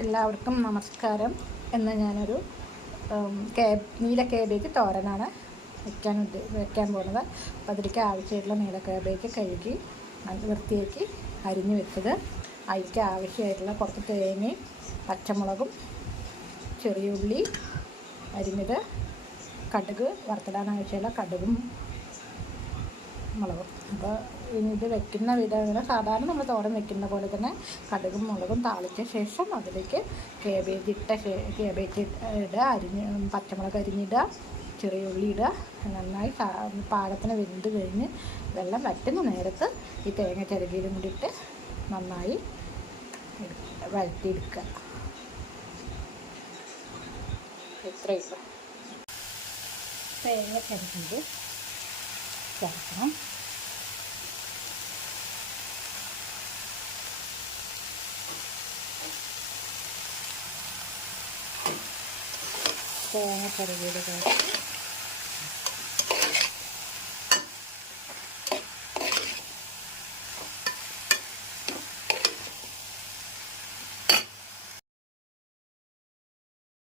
എല്ലാവർക്കും നമസ്കാരം. എന്ന് ഞാനൊരു നീല കാബേജ് തോരനാണ് വെക്കാൻ പോകുന്നത്. അപ്പോൾ അതിലേക്ക് ആവശ്യമായിട്ടുള്ള നീല കാബേജ് കഴുകി വൃത്തിയാക്കി അരിഞ്ഞു വെച്ചത്, അതിലേക്ക് ആവശ്യമായിട്ടുള്ള കുറച്ച് തേങ്ങയും പച്ചമുളകും ചെറിയ ഉള്ളി അരിഞ്ഞത്, കടുക് വറുത്തിടാൻ ആവശ്യമുള്ള കടുകും മുളകും. അപ്പോൾ ഇത് വെക്കുന്ന വിധം സാധാരണ നമ്മൾ തോരൻ വെക്കുന്ന പോലെ തന്നെ കടുകും മുളകും താളിച്ച ശേഷം അതിലേക്ക് കാബേജ് ഇടുക, പച്ചമുളക് അരിഞ്ഞിടുക, ചെറിയ ഉള്ളി ഇടുക. നന്നായി പാകത്തിന് വെന്ത് കഴിഞ്ഞ് വെള്ളം വറ്റുന്ന നേരത്ത് ഈ തേങ്ങ ചിരകിയതും കൂടി ഇട്ട് നന്നായി വഴറ്റിയെടുക്കുക. ഇത്രയുള്ളൂ. തേങ്ങ ചിരകിയത് ചേർക്കണം. തേങ്ങ ചിരകിയത് ചേർത്ത്